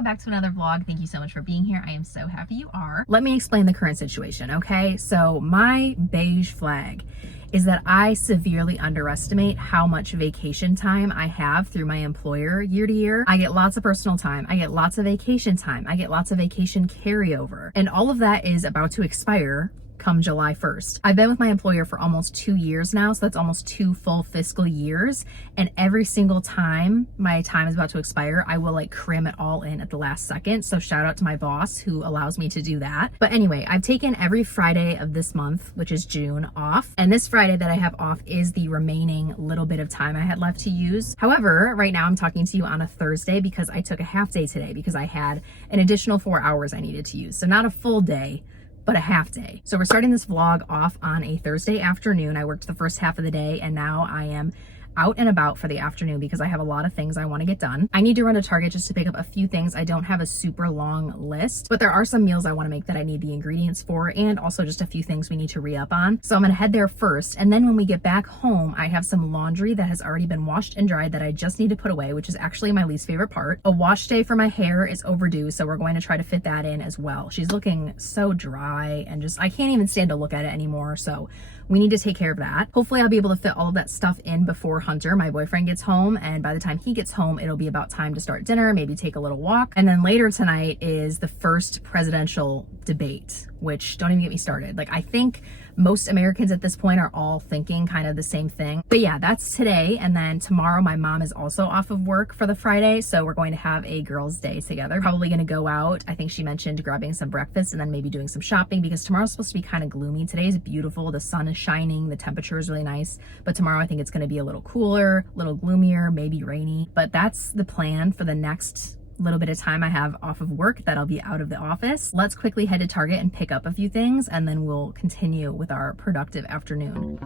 welcome back to another vlog. Thank you so much for being here. I am so happy you are. Let me explain the current situation, okay? So my beige flag is that I severely underestimate how much vacation time I have through my employer year to year. I get lots of personal time. I get lots of vacation time. I get lots of vacation carryover. And all of that is about to expire come July 1st. I've been with my employer for almost 2 years now, so that's almost 2 full fiscal years. And every single time my time is about to expire, I will like cram it all in at the last second. So shout out to my boss who allows me to do that. But anyway, I've taken every Friday of this month, which is June, off. And this Friday that I have off is the remaining little bit of time I had left to use. However, right now I'm talking to you on a Thursday because I took a half day today because I had an additional 4 hours I needed to use. So not a full day, but a half day. So we're starting this vlog off on a Thursday afternoon. I worked the first half of the day and now I am out and about for the afternoon because I have a lot of things I want to get done. I need to run to Target just to pick up a few things. I don't have a super long list, but there are some meals I want to make that I need the ingredients for, and also just a few things we need to re-up on. So I'm going to head there first, and then when we get back home, I have some laundry that has already been washed and dried that I just need to put away, which is actually my least favorite part. A wash day for my hair is overdue, so we're going to try to fit that in as well. She's looking so dry and just, I can't even stand to look at it anymore, so we need to take care of that. Hopefully I'll be able to fit all of that stuff in before Hunter, my boyfriend, gets home. And by the time he gets home, it'll be about time to start dinner, maybe take a little walk. And then later tonight is the first presidential debate, which don't even get me started. Like, I think most Americans at this point are all thinking kind of the same thing. But yeah, that's today. And then tomorrow my mom is also off of work for the Friday. So we're going to have a girls' day together. Probably going to go out. I think she mentioned grabbing some breakfast and then maybe doing some shopping because tomorrow's supposed to be kind of gloomy. Today is beautiful. The sun is shining. The temperature is really nice. But tomorrow I think it's going to be a little cooler, a little gloomier, maybe rainy. But that's the plan for the next little bit of time I have off of work that I'll be out of the office. Let's quickly head to Target and pick up a few things, and then we'll continue with our productive afternoon.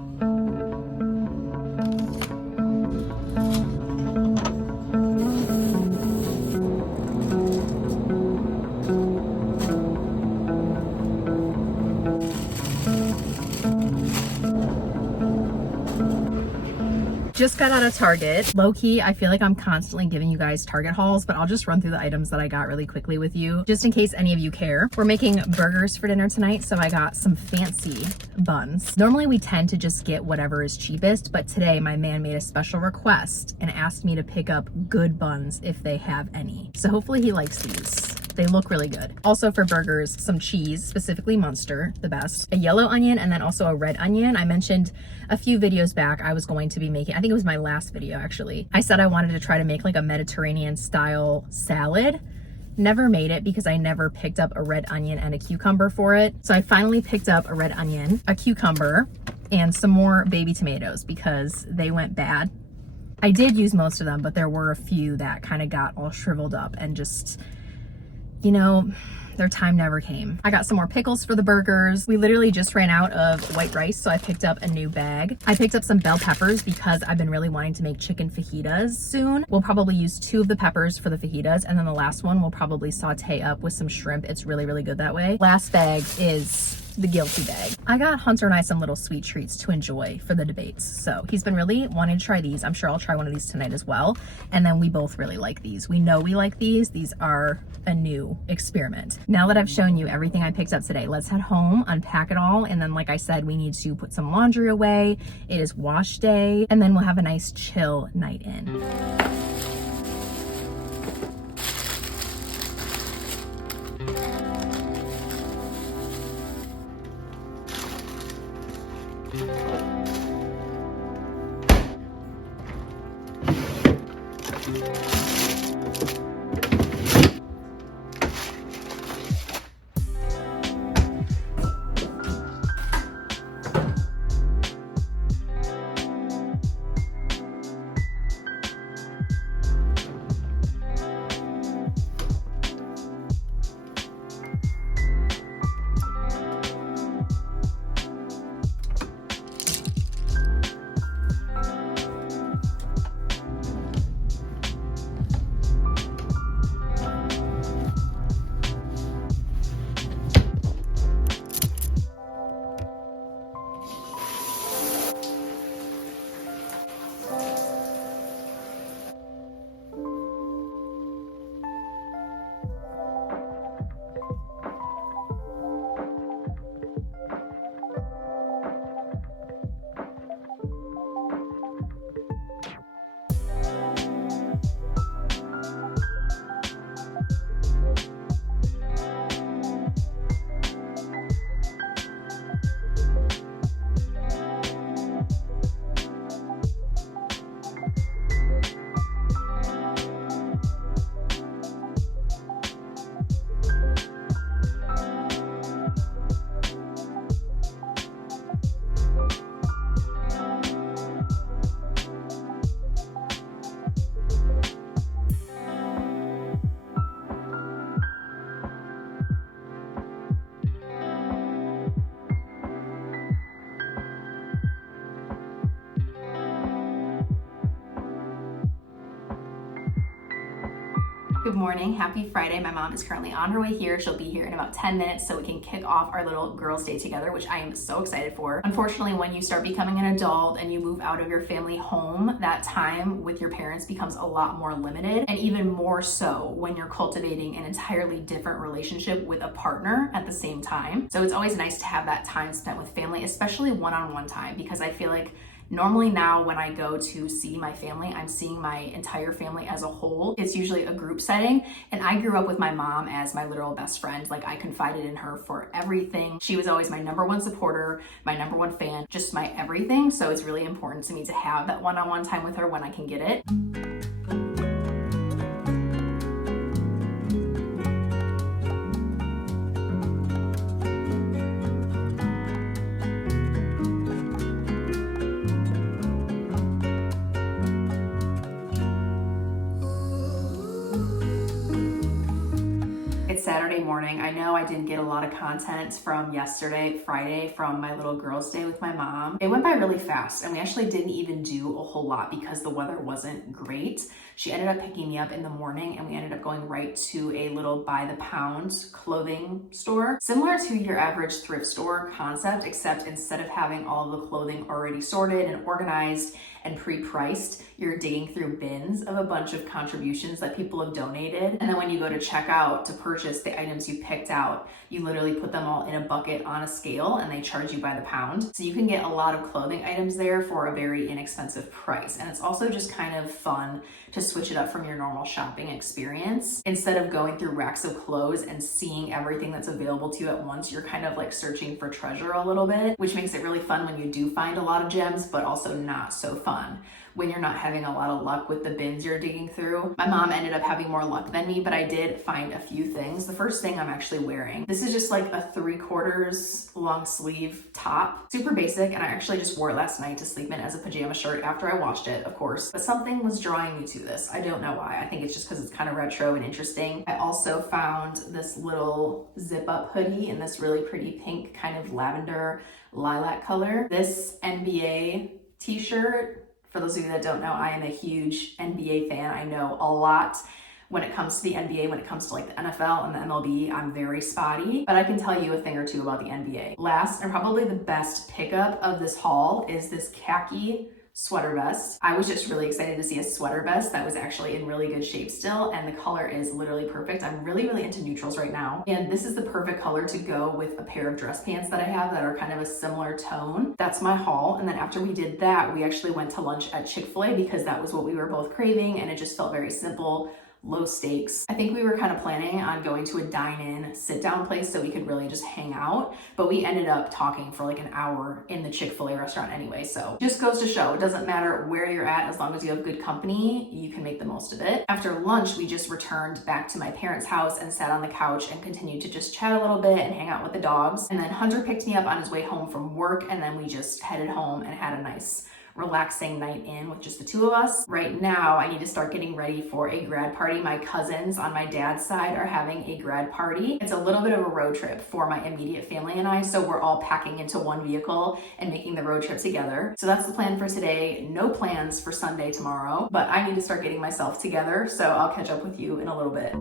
Just got out of Target. Low-key, I feel like I'm constantly giving you guys Target hauls, but I'll just run through the items that I got really quickly with you, just in case any of you care. We're making burgers for dinner tonight, so I got some fancy buns. Normally we tend to just get whatever is cheapest, but today my man made a special request and asked me to pick up good buns if they have any. So hopefully he likes these. They look really good. Also for burgers, some cheese, specifically Munster, the best, a yellow onion, and then also a red onion. I mentioned a few videos back I was going to be making, I think it was my last video actually. I said I wanted to try to make like a Mediterranean style salad. Never made it because I never picked up a red onion and a cucumber for it. So I finally picked up a red onion, a cucumber, and some more baby tomatoes because they went bad. I did use most of them, but there were a few that kind of got all shriveled up and just, you know, their time never came. I got some more pickles for the burgers. We literally just ran out of white rice, so I picked up a new bag. I picked up some bell peppers because I've been really wanting to make chicken fajitas soon. We'll probably use 2 of the peppers for the fajitas, and then the last one we'll probably saute up with some shrimp. It's really, really good that way. Last bag is the guilty bag. I got Hunter and I some little sweet treats to enjoy for the debates. So he's been really wanting to try these. I'm sure I'll try one of these tonight as well. And then we both really like these. We know we like these. These are a new experiment. Now that I've shown you everything I picked up today, let's head home, unpack it all. And then like I said, we need to put some laundry away. It is wash day. And then we'll have a nice chill night in. Good morning, happy Friday. My mom is currently on her way here. She'll be here in about 10 minutes so we can kick off our little girls' day together, which I am so excited for. Unfortunately, when you start becoming an adult and you move out of your family home, that time with your parents becomes a lot more limited, and even more so when you're cultivating an entirely different relationship with a partner at the same time. So it's always nice to have that time spent with family, especially one-on-one time, because I feel like normally now when I go to see my family, I'm seeing my entire family as a whole. It's usually a group setting, and I grew up with my mom as my literal best friend. Like, I confided in her for everything. She was always my number one supporter, my number one fan, just my everything. So it's really important to me to have that one-on-one time with her when I can get it. Saturday morning. I know I didn't get a lot of content from yesterday, Friday, from my little girls' day with my mom. It went by really fast, and we actually didn't even do a whole lot because the weather wasn't great. She ended up picking me up in the morning, and we ended up going right to a little by the pound clothing store. Similar to your average thrift store concept, except instead of having all of the clothing already sorted and organized and pre-priced, you're digging through bins of a bunch of contributions that people have donated. And then when you go to check out to purchase the items you picked out, you literally put them all in a bucket on a scale and they charge you by the pound. So you can get a lot of clothing items there for a very inexpensive price. And it's also just kind of fun to switch it up from your normal shopping experience. Instead of going through racks of clothes and seeing everything that's available to you at once, you're kind of like searching for treasure a little bit, which makes it really fun when you do find a lot of gems, but also not so fun when you're not having a lot of luck with the bins you're digging through. My mom ended up having more luck than me, but I did find a few things. The first thing I'm actually wearing, this is just like a 3/4 long sleeve top, super basic, and I actually just wore it last night to sleep in as a pajama shirt after I washed it, of course, but something was drawing me to this. I don't know why. I think it's just because it's kind of retro and interesting. I also found this little zip up hoodie in this really pretty pink kind of lavender lilac color. This NBA t-shirt, for those of you that don't know, I am a huge NBA fan. I know a lot when it comes to the NBA, when it comes to like the NFL and the MLB. I'm very spotty, but I can tell you a thing or two about the NBA. Last and probably the best pickup of this haul is this khaki sweater vest. I was just really excited to see a sweater vest that was actually in really good shape still, and the color is literally perfect. I'm really into neutrals right now, and this is the perfect color to go with a pair of dress pants that I have that are kind of a similar tone. That's my haul. And then after we did that, we actually went to lunch at Chick-fil-A because that was what we were both craving, and it just felt very simple, low stakes. I think we were kind of planning on going to a dine-in, sit-down place so we could really just hang out, but we ended up talking for like an hour in the Chick-fil-A restaurant anyway. So just goes to show, it doesn't matter where you're at, as long as you have good company, you can make the most of it. After lunch, we just returned back to my parents' house and sat on the couch and continued to just chat a little bit and hang out with the dogs. And then Hunter picked me up on his way home from work, and then we just headed home and had a nice relaxing night in with just the two of us. Right now, I need to start getting ready for a grad party. My cousins on my dad's side are having a grad party. It's a little bit of a road trip for my immediate family and I, so we're all packing into one vehicle and making the road trip together. So that's the plan for today. No plans for Sunday tomorrow, but I need to start getting myself together, so I'll catch up with you in a little bit.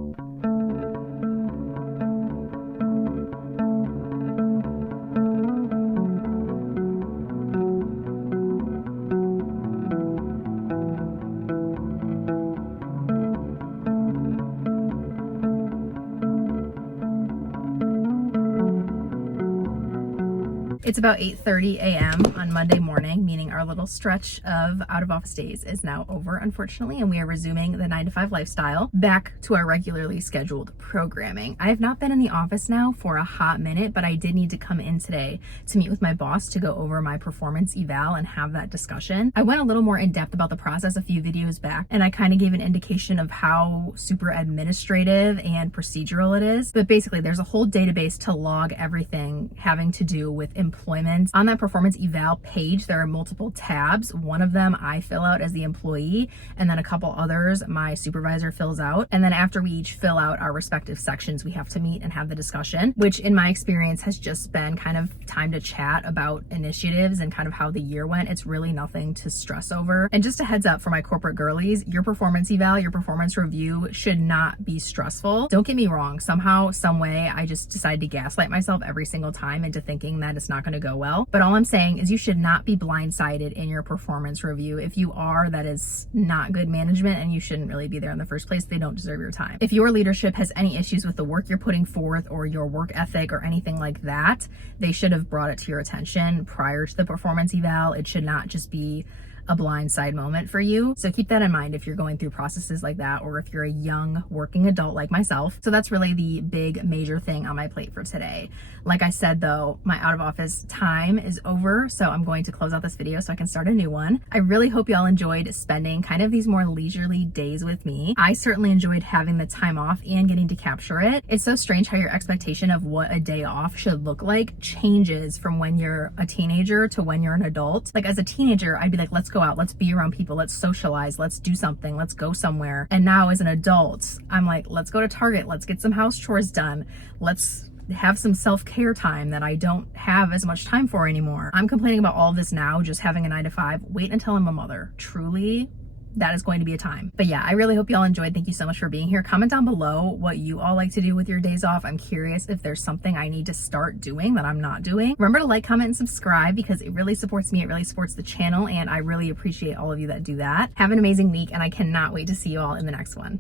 It's about 8:30 a.m. on Monday morning, meaning our little stretch of out of office days is now over, unfortunately, and we are resuming the 9-to-5 lifestyle back to our regularly scheduled programming. I have not been in the office now for a hot minute, but I did need to come in today to meet with my boss to go over my performance eval and have that discussion. I went a little more in depth about the process a few videos back, and I kind of gave an indication of how super administrative and procedural it is. But basically, there's a whole database to log everything having to do with employee employment. On that performance eval page, there are multiple tabs. One of them I fill out as the employee, and then a couple others my supervisor fills out. And then after we each fill out our respective sections, we have to meet and have the discussion, which in my experience has just been kind of time to chat about initiatives and kind of how the year went. It's really nothing to stress over. And just a heads up for my corporate girlies, your performance eval, your performance review should not be stressful. Don't get me wrong, somehow, some way, I just decide to gaslight myself every single time into thinking that it's not going to go well. But all I'm saying is you should not be blindsided in your performance review. If you are, that is not good management and you shouldn't really be there in the first place. They don't deserve your time. If your leadership has any issues with the work you're putting forth or your work ethic or anything like that, they should have brought it to your attention prior to the performance eval. It should not just be a blindside moment for you. So keep that in mind if you're going through processes like that, or if you're a young working adult like myself. So that's really the big major thing on my plate for today. Like I said though, my out of office time is over, so I'm going to close out this video so I can start a new one. I really hope y'all enjoyed spending kind of these more leisurely days with me. I certainly enjoyed having the time off and getting to capture it. It's so strange how your expectation of what a day off should look like changes from when you're a teenager to when you're an adult. Like as a teenager, I'd be like, let's go out, let's be around people, let's socialize, let's do something, let's go somewhere. And now as an adult, I'm like, let's go to Target, let's get some house chores done, let's have some self-care time that I don't have as much time for anymore. I'm complaining about all of this now, just having a 9 to 5. Wait until I'm a mother. Truly, that is going to be a time. But yeah, I really hope y'all enjoyed. Thank you so much for being here. Comment down below what you all like to do with your days off. I'm curious if there's something I need to start doing that I'm not doing. Remember to like, comment, and subscribe because it really supports me. It really supports the channel, and I really appreciate all of you that do that. Have an amazing week, and I cannot wait to see you all in the next one.